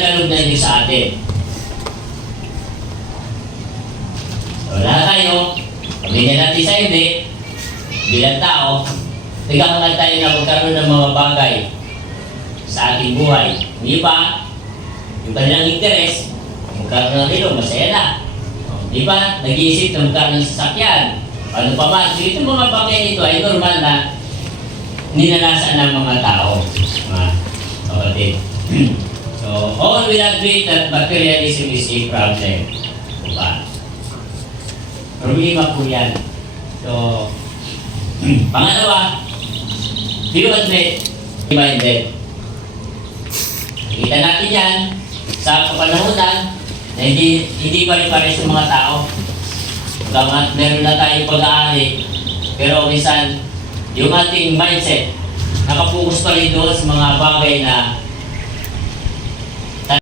pinagkaloob na Diyos sa atin. So, lahat tayo, pamilya natin sa hindi, bilang tao, nagkakaroon tayo na magkaroon ng mga bagay sa ating buhay. Hindi ba? Yung kanilang interes, magkaroon ng ilo, masaya na. Di ba? Nag-iisip na magkaroon ng sasakyan. Ano pa ba? So, itong mga bagay nito ay normal na ninanasan ng mga tao. Mga kapatid. So, all will agree that materialism is a problem. Diba? Problema po yan. So, pangalawa, few admit, minded. Nakita natin yan sa kapanahunan na hindi pare-pare sa mga tao. Meron na tayong pag-aari, pero minsan yung ating mindset nakapokus pa rin doon sa mga bagay na